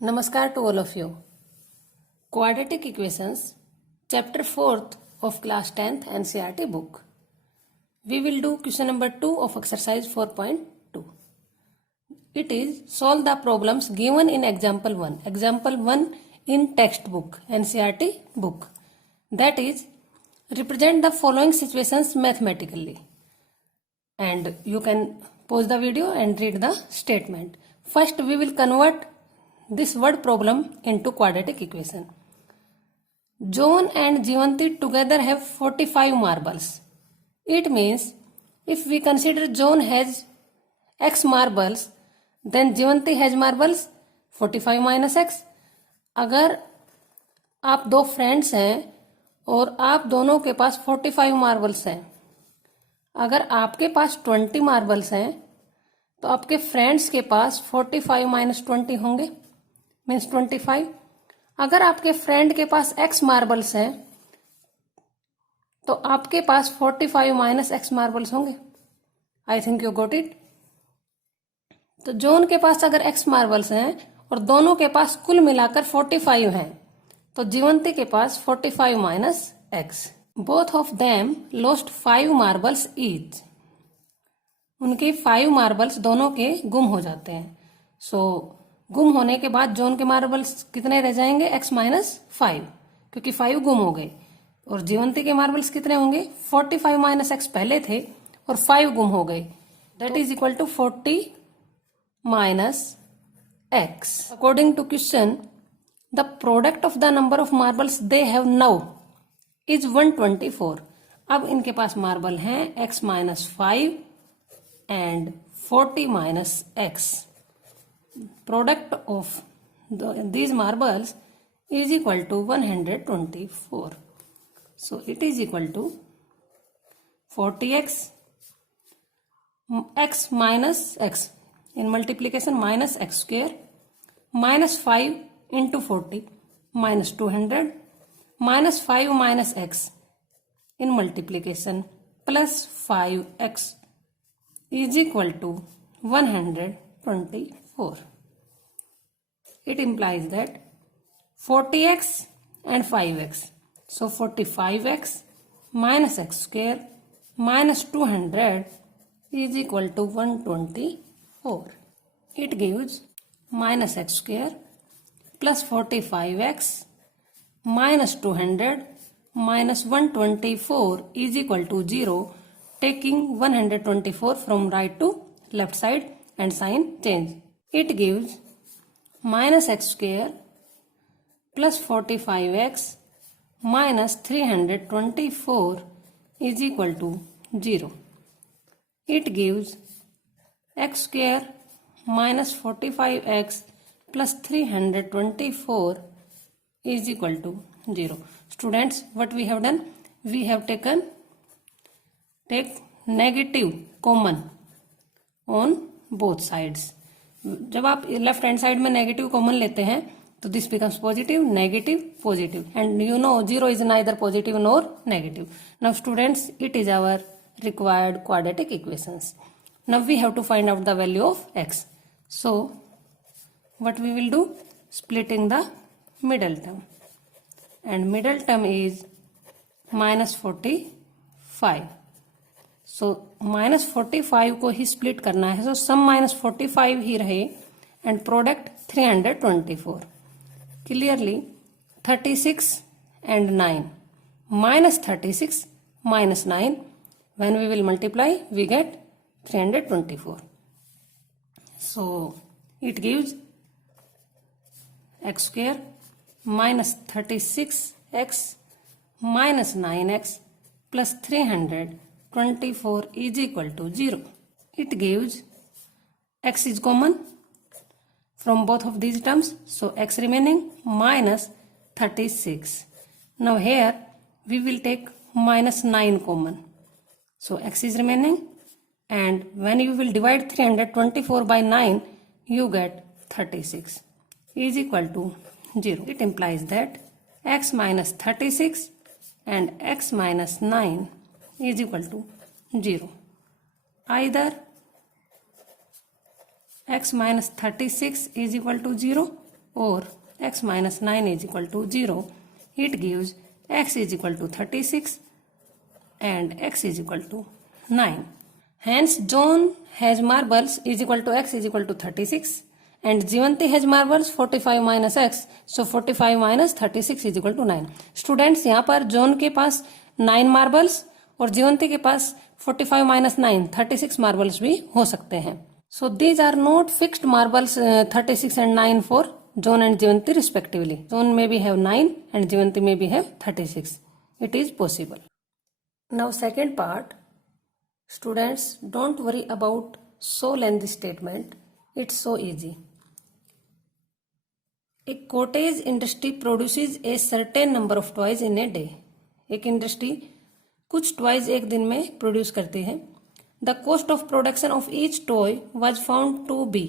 Namaskar to all of you. Quadratic Equations, Chapter 4th of Class 10th NCERT book. We will do question number 2 of exercise 4.2. It is solve the problems given in example 1. Example 1 in textbook, NCERT book. That is, represent the following situations mathematically. And you can pause the video and read the statement. First, we will convert this word problem into quadratic equation. John and Jivanti together have 45 marbles. It means if we consider John has x marbles, then Jivanti has marbles 45 minus x. अगर आप दो friends हैं और आप दोनों के पास 45 marbles हैं, अगर आपके पास 20 मार्बल्स हैं तो आपके फ्रेंड्स के पास 45 माइनस 20 होंगे, मीन्स 25. अगर आपके फ्रेंड के पास x मार्बल्स हैं तो आपके पास 45 माइनस x मार्बल्स होंगे. I think you got it. तो जॉन के पास अगर x मार्बल्स हैं और दोनों के पास कुल मिलाकर 45 हैं तो जीवंती के पास 45 minus x. Both of them lost 5 marbles each. उनके 5 मार्बल्स दोनों के गुम हो जाते हैं. सो गुम होने के बाद जॉन के मार्बल्स कितने रह जाएंगे? x माइनस 5, क्योंकि 5 गुम हो गए. और जीवंती के मार्बल्स कितने होंगे? 45 माइनस x पहले थे और 5 गुम हो गए. That is equal to 40 minus x. According to question, the product of the number of marbles they have now is 124. अब इनके पास मार्बल हैं x minus 5 and 40 minus x. Product of these marbles is equal to 124. So it is equal to 40x x minus x in multiplication minus x square minus 5 into 40 minus 200 minus 5 minus x in multiplication plus 5x is equal to 124. It implies that 40x and 5x. So 45x minus x square minus 200 is equal to 124. It gives minus x square plus 45x minus 200 minus 124 is equal to 0. Taking 124 from right to left side and sign change. It gives minus x square plus 45x minus 324 is equal to 0. It gives x square minus 45x plus 324 is equal to 0. Students, what we have done? We have take negative common on both sides. जब आप left hand side में negative common लेते हैं तो this becomes positive, negative, positive, and you know 0 is neither positive nor negative. Now students, it is our required quadratic equations. Now we have to find out the value of x. So what we will do? Splitting the middle term, and middle term is minus 45. सो minus 45 को ही split करना है. सो सम minus 45 ही रहे and product 324. Clearly 36 and 9 minus 36 minus 9 when we will multiply we get 324. So it gives x square minus 36x minus 9x plus 324 is equal to 0. It gives x is common from both of these terms, so x remaining minus 36. Now here we will take minus 9 common, so x is remaining, and when you will divide 324 by 9 you get 36 is equal to 0. It implies that x minus 36 and x minus 9 is equal to 0. Either x minus 36 is equal to 0 or x minus 9 is equal to 0, it gives x is equal to 36 and x is equal to 9. Hence, John has marbles is equal to x is equal to 36 and Jivanti has marbles 45 minus x. So 45 minus 36 is equal to 9. Students, यहाँ पर John के पास 9 marbles और जीवंती के पास 45 minus 9 36 marbles भी हो सकते हैं. So these are not fixed marbles 36 and 9 for John and Jivanti respectively. John maybe have 9 and Jivanti maybe have 36. It is possible. Now second part. Students, don't worry about so lengthy statement. It's so easy. A cottage industry produces a certain number of toys in a day. एक industry कुछ toys एक दिन में produce करती है. The cost of production of each toy was found to be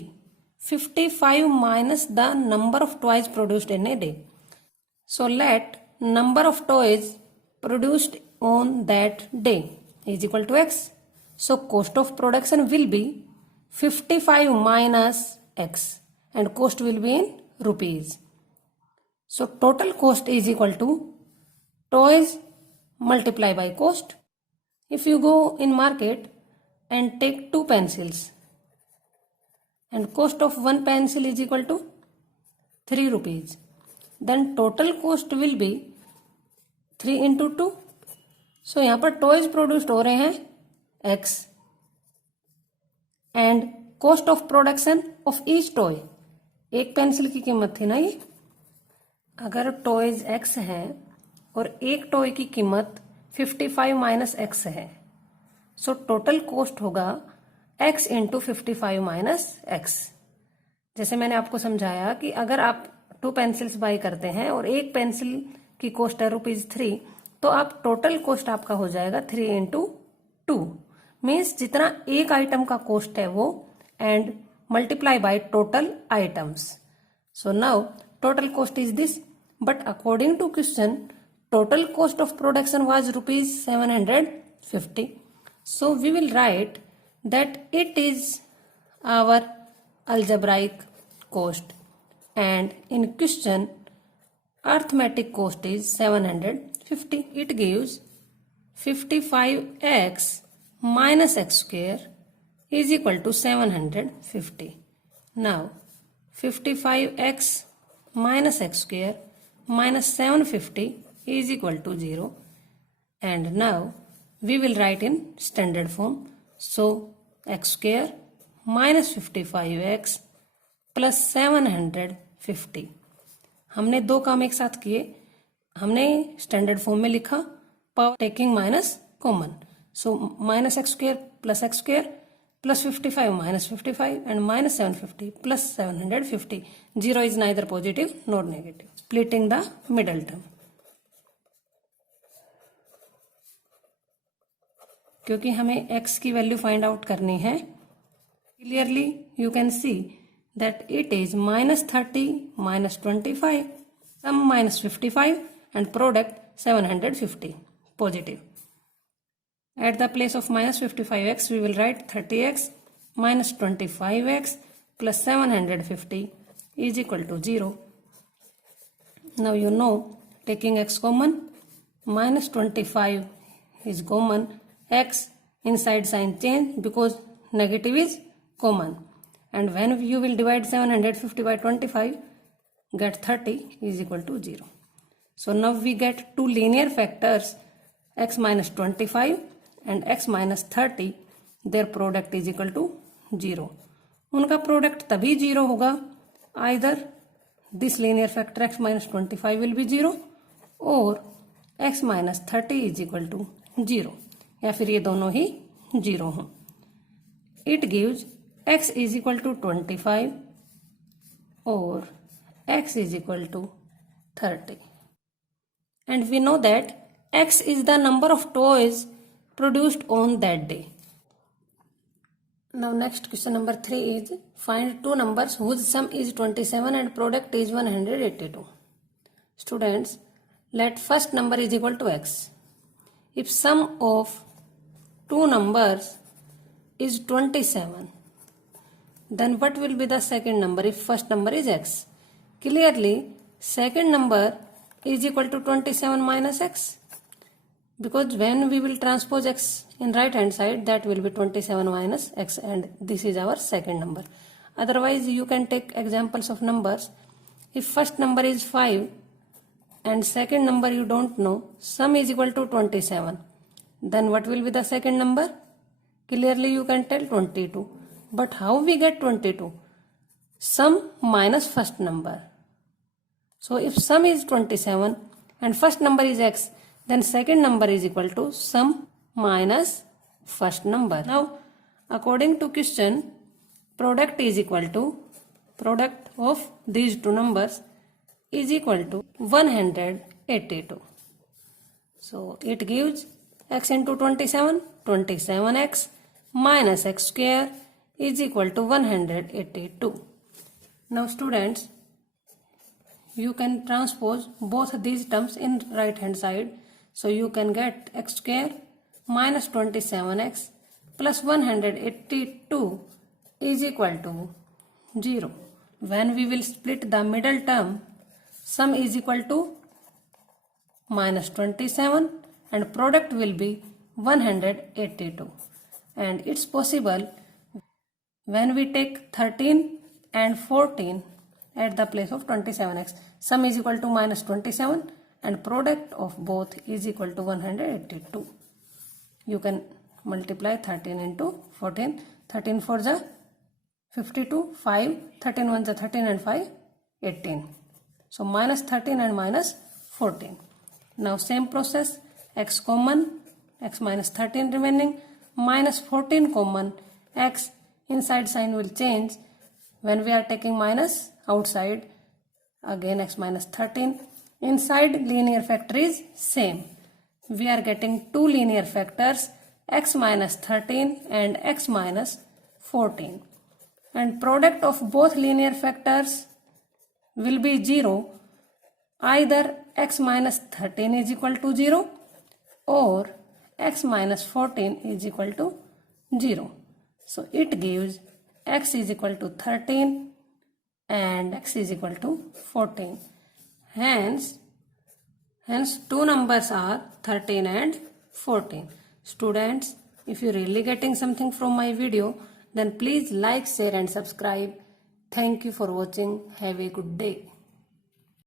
55 minus the number of toys produced in a day. So let number of toys produced on that day is equal to X. So cost of production will be 55 minus x and cost will be in rupees. So total cost is equal to toys multiply by cost. If you go in market and take 2 pencils and cost of 1 pencil is equal to 3 rupees, then total cost will be 3 into 2. So यहाँ पर toys produced हो रहे हैं x and cost of production of each toy. एक pencil की कीमत थी ना ये. अगर टॉयज x है और एक टॉय की कीमत 55 माइनस x है, सो टोटल कॉस्ट होगा x इंटू 55 माइनस x. जैसे मैंने आपको समझाया कि अगर आप 2 पेंसिल्स बाई करते हैं और एक पेंसिल की कॉस्ट है ₹3, तो आप टोटल कॉस्ट आपका हो जाएगा 3 इंटू 2. मीन्स जितना एक आइटम का कॉस्ट है वो and multiply by total items. So now total cost is this, but according to question total cost of production was ₹750. So we will write that it is our algebraic cost and in question arithmetic cost is 750. It gives 55x minus x square is equal to 750. Now 55x minus x square minus 750 is equal to 0, and now we will write in standard form. So x square minus 55x plus 750. हमने दो काम एक साथ किए. हमने standard form में लिखा power taking minus common. So minus x square plus 55 minus 55 and minus 750 plus 750. 0 is neither positive nor negative. Splitting the middle term. क्योंकि हमें x की वैल्यू फाइंड आउट करनी है, clearly you can see that it is minus 30 minus 25, sum minus 55 and product 750 positive. At the place of minus 55x we will write 30x minus 25x plus 750 is equal to 0. Now you know, taking x common, minus 25 is common, x inside sign change because negative is common, and when you will divide 750 by 25 get 30 is equal to 0. So now we get two linear factors, x minus 25 and x minus 30. their product is equal to 0. उनका product तभी 0 होगा either this linear factor x minus 25 will be 0 or x minus 30 is equal to 0, या फिर ये दोनों ही 0 हों. It gives x is equal to 25 or x is equal to 30, and we know that x is the number of toys produced on that day. Now next question number 3 is find two numbers whose sum is 27 and product is 182. Students, let first number is equal to x. If sum of two numbers is 27, then what will be the second number if first number is x? Clearly, second number is equal to 27 minus x. Because when we will transpose x in right hand side, that will be 27 minus x, and this is our second number. Otherwise, you can take examples of numbers. If first number is 5 and second number you don't know, sum is equal to 27. Then what will be the second number? Clearly you can tell 22. But how we get 22? Sum minus first number. So if sum is 27 and first number is x, then second number is equal to sum minus first number. Now, according to question, product is equal to, product of these two numbers is equal to 182. So it gives x into 27, 27x minus x square is equal to 182. Now students, you can transpose both these terms in right hand side. So you can get x square minus 27x plus 182 is equal to 0. When we will split the middle term, sum is equal to minus 27 and product will be 182. And it's possible when we take 13 and 14 at the place of 27x, sum is equal to minus 27 and product of both is equal to 182. You can multiply 13 into 14. 13 4 is 52, 5, 13 1 is 13 and 5, 18. So minus 13 and minus 14. Now same process, x common, x minus 13 remaining, minus 14 common, x inside sign will change when we are taking minus outside, again x minus 13. Inside linear factor is same. We are getting two linear factors, x minus 13 and x minus 14. And product of both linear factors will be 0. Either x minus 13 is equal to 0 or x minus 14 is equal to 0. So it gives x is equal to 13 and x is equal to 14. Hence two numbers are 13 and 14. Students, if you are really getting something from my video, then please like, share and subscribe. Thank you for watching. Have a good day.